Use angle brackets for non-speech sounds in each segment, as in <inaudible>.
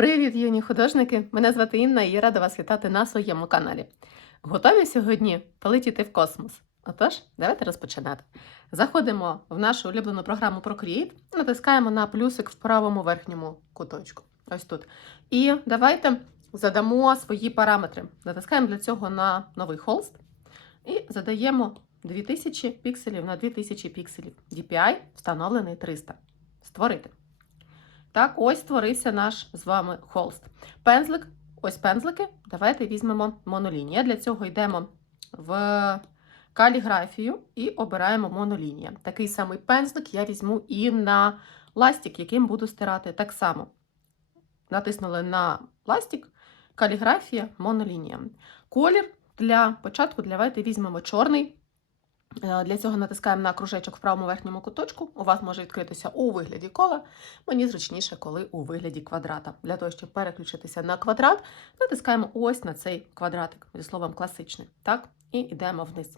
Привіт, юні художники! Мене звати Інна і я рада вас вітати на своєму каналі. Готові сьогодні полетіти в космос? Отож, давайте розпочинати. Заходимо в нашу улюблену програму Procreate, натискаємо на плюсик в правому верхньому куточку. Ось тут. І давайте задамо свої параметри. Натискаємо для цього на новий холст і задаємо 2000 пікселів на 2000 пікселів. DPI встановлений 300. Створити. Так, ось створився наш з вами холст. Пензлик, ось пензлики. Давайте візьмемо монолінія. Для цього йдемо в каліграфію і обираємо монолінія. Такий самий пензлик я візьму і на ластик, яким буду стирати так само. Натиснули на ластик, каліграфія, монолінія. Колір для початку давайте візьмемо чорний. Е, Для цього натискаємо на кружечок в правому верхньому куточку. У вас може відкритися у вигляді кола. Мені зручніше, коли у вигляді квадрата. Для того, щоб переключитися на квадрат, натискаємо ось на цей квадратик зі словом класичний. Так, і йдемо вниз.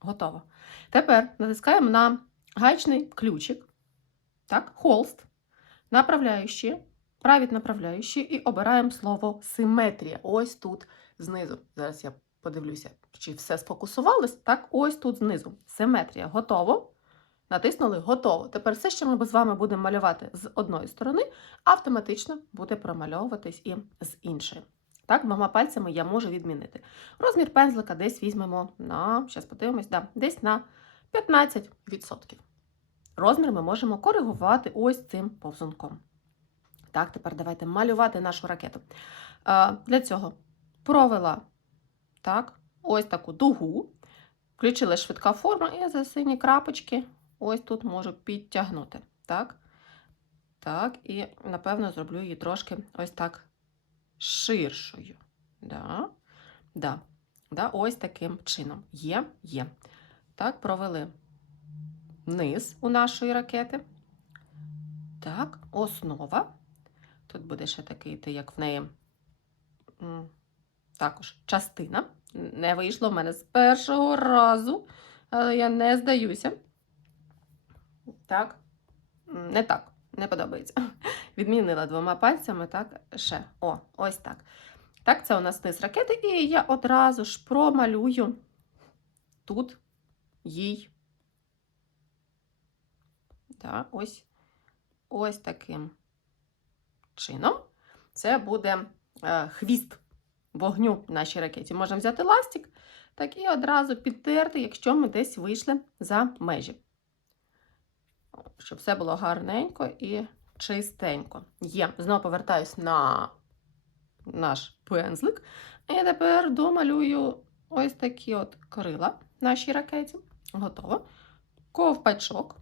Готово. Тепер натискаємо на гаечний ключик, так, холст, направляючи, правід направляючи, і обираємо слово симетрія. Ось тут знизу. Зараз я подивлюся, чи все сфокусувалось. Так, ось тут знизу. Симетрія. Готово. Натиснули готово. Тепер все, що ми з вами будемо малювати з одної сторони, автоматично буде промальовуватись і з іншої. Так, двома пальцями я можу відмінити. Розмір пензлика десь візьмемо на, зараз подивимось, да, десь на 15%. Розмір ми можемо коригувати ось цим повзунком. Так, тепер давайте малювати нашу ракету. А, для цього провела так, ось таку дугу. Включила швидка форма, і за сині крапочки ось тут можу підтягнути. Так, так, і, напевно, зроблю її трошки ось так ширшою. Да, да, да, ось таким чином. Є, є. Так, провели низ у нашої ракети. Так, основа. Тут буде ще такий, як в неї також частина. Не вийшло в мене з першого разу, але я не здаюся. Так, не так, не подобається. <laughs> Відмінила двома пальцями, так, ще. О, ось так. Так, це у нас низ ракети, і я одразу ж промалюю тут їй. Так, ось, ось таким чином. Це буде е, хвіст вогню в нашій ракеті. Можна взяти ластик, так і одразу підтерти, якщо ми десь вийшли за межі. Щоб все було гарненько і чистенько. Є. Знову повертаюсь на наш пензлик. І тепер домалюю ось такі от крила нашій ракеті. Готово. Ковпачок.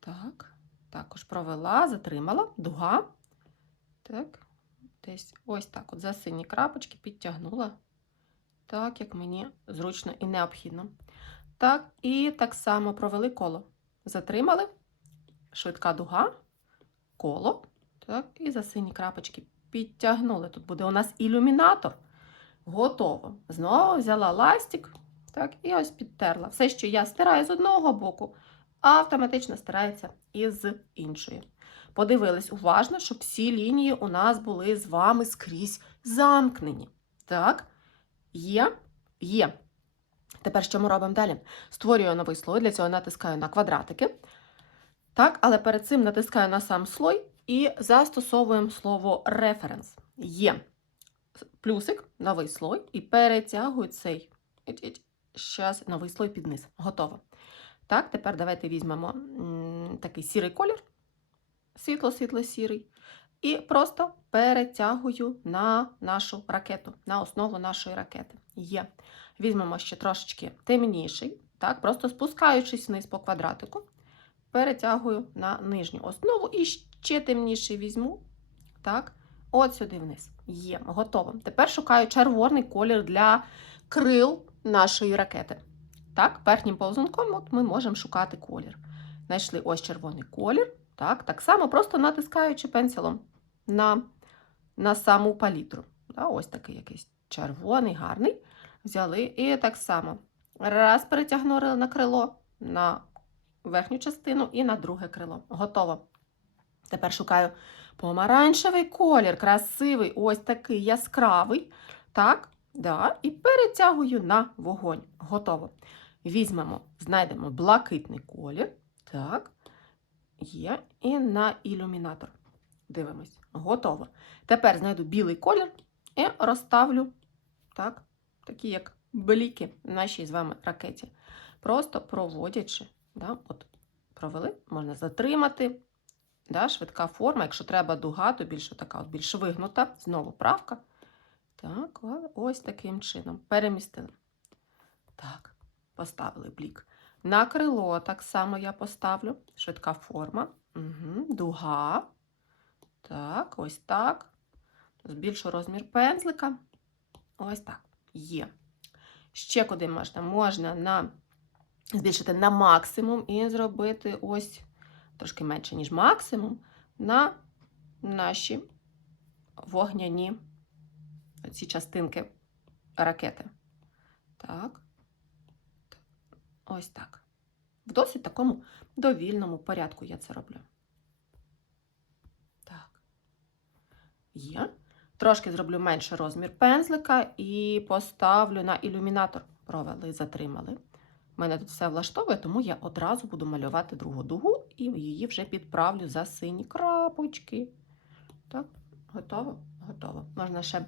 Так, також провела, затримала, дуга. Так, десь ось так от за сині крапочки підтягнула. Так, як мені зручно і необхідно. Так, і так само провели коло. Затримали, швидка дуга, коло. Так, і за сині крапочки підтягнули. Тут буде у нас ілюмінатор. Готово. Знову взяла ластик. Так, і ось підтерла. Все, що я стираю з одного боку, автоматично стирається і з іншої. Подивились уважно, щоб всі лінії у нас були з вами скрізь замкнені. Так, є, є. Тепер що ми робимо далі? Створюю новий слой, для цього натискаю на квадратики. Так, але перед цим натискаю на сам слой і застосовуємо слово референс. Є плюсик, новий слой, і перетягую цей. Зараз новий слой під низ. Готово. Так, тепер давайте візьмемо такий сірий колір, світло-світло-сірий, і просто перетягую на нашу ракету, на основу нашої ракети. Є. Візьмемо ще трошечки темніший, так, просто спускаючись вниз по квадратику, перетягую на нижню основу і ще темніший візьму. Так, от сюди вниз. Є, готово. Тепер шукаю червоний колір для крил нашої ракети. Так, верхнім повзунком от ми можемо шукати колір. Знайшли ось червоний колір. Так, так само просто натискаючи пенсилом на, на саму палітру. Так, ось такий якийсь червоний, гарний. Взяли і так само. Раз перетягнули на крило, на верхню частину і на друге крило. Готово. Тепер шукаю помаранчевий колір, красивий, ось такий яскравий. Так, да, і перетягую на вогонь. Готово. Візьмемо, знайдемо блакитний колір. Так, є. І на ілюмінатор. Дивимось. Готово. Тепер знайду білий колір і розставлю так, такі як бліки в нашій з вами ракеті. Просто проводячи, да, от провели, можна затримати. Да, швидка форма, якщо треба дуга, то більше така от більш вигнута. Знову правка. Так, ось таким чином. Перемістили. Так, поставили блік. На крило так само я поставлю. Швидка форма. Угу. Дуга. Так, ось так. Збільшу розмір пензлика. Ось так. Є. Ще куди можна? Можна на, збільшити на максимум і зробити ось трошки менше, ніж максимум, на наші вогняні ці частинки ракети. Так. Ось так. В досить такому довільному порядку я це роблю. Так. Є. Трошки зроблю менший розмір пензлика і поставлю на ілюмінатор. Провели, затримали. Мене тут все влаштовує, тому я одразу буду малювати другу дугу і її вже підправлю за сині крапочки. Так, готово? Готово. Можна ще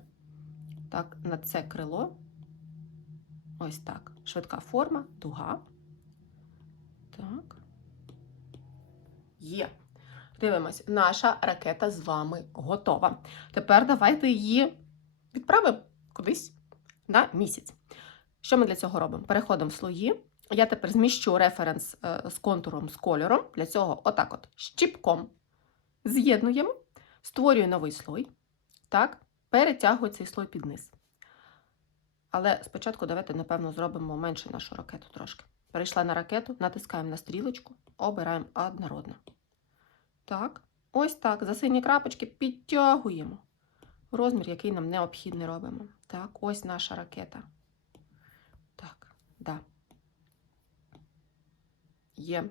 так на це крило. Ось так. Швидка форма, дуга. Так. Є. Дивимось, наша ракета з вами готова. Тепер давайте її відправимо кудись на місяць. Що ми для цього робимо? Переходимо в слої. Я тепер зміщу референс е, з контуром, з кольором. Для цього отак от щіпком з'єднуємо, створюю новий слой. Так, перетягую цей слой під низ. Але спочатку давайте, напевно, зробимо менше нашу ракету трошки. Перейшла на ракету, натискаємо на стрілочку, обираємо однородно. Так, ось так. За сині крапочки підтягуємо розмір, який нам необхідний робимо. Так, ось наша ракета. Так, да. Є.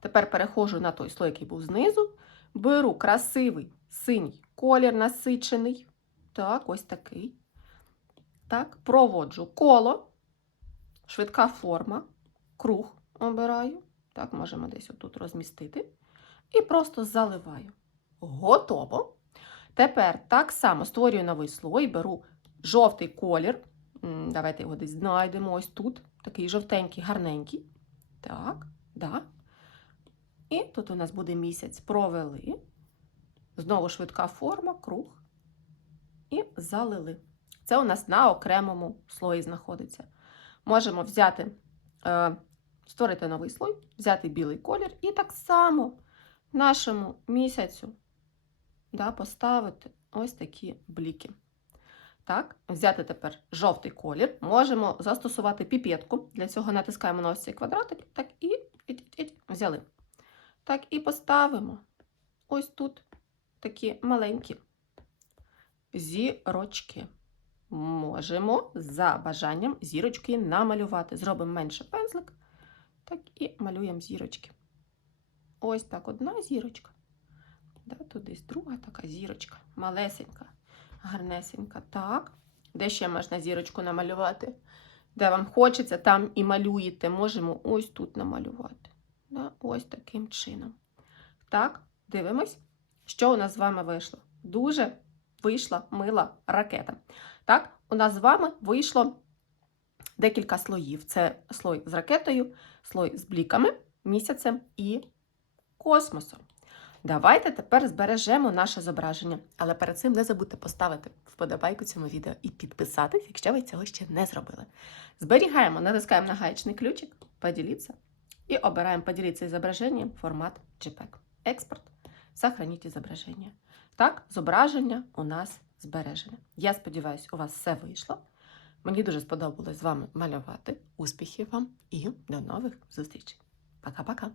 Тепер переходжу на той слой, який був знизу. Беру красивий синій колір насичений. Так, ось такий. Так, проводжу коло, швидка форма, круг обираю. Так, можемо десь отут розмістити. І просто заливаю. Готово. Тепер так само створюю новий слой, беру жовтий колір. Давайте його десь знайдемо ось тут. Такий жовтенький, гарненький. Так, да. І тут у нас буде місяць. Провели. Знову швидка форма, круг. І залили. Це у нас на окремому слої знаходиться. Можемо взяти, е, створити новий слой, взяти білий колір і так само нашому місяцю да, поставити ось такі бліки. Так, взяти тепер жовтий колір. Можемо застосувати піпетку. Для цього натискаємо на ось цей квадратик. Так, і іть, іть, взяли. Так, і поставимо ось тут такі маленькі зірочки. Можемо за бажанням зірочки намалювати. Зробимо менше пензлик. Так, і малюємо зірочки. Ось так одна зірочка. Да, тут десь друга така зірочка. Малесенька, гарнесенька. Так. Де ще можна зірочку намалювати? Де вам хочеться, там і малюєте. Можемо ось тут намалювати. Да, ось таким чином. Так, дивимось, що у нас з вами вийшло. Дуже вийшла мила ракета. Так, у нас з вами вийшло декілька слоїв. Це слой з ракетою, слой з бліками, місяцем і космосом. Давайте тепер збережемо наше зображення. Але перед цим не забудьте поставити вподобайку цьому відео і підписатись, якщо ви цього ще не зробили. Зберігаємо, натискаємо на гаечний ключик, поділіться і обираємо поділитися зображенням формат JPEG. Експорт. Сохраніть зображення. Так, зображення у нас збережене. Я сподіваюся, у вас все вийшло. Мені дуже сподобалось з вами малювати. Успіхів вам і до нових зустрічей. Пока-пока!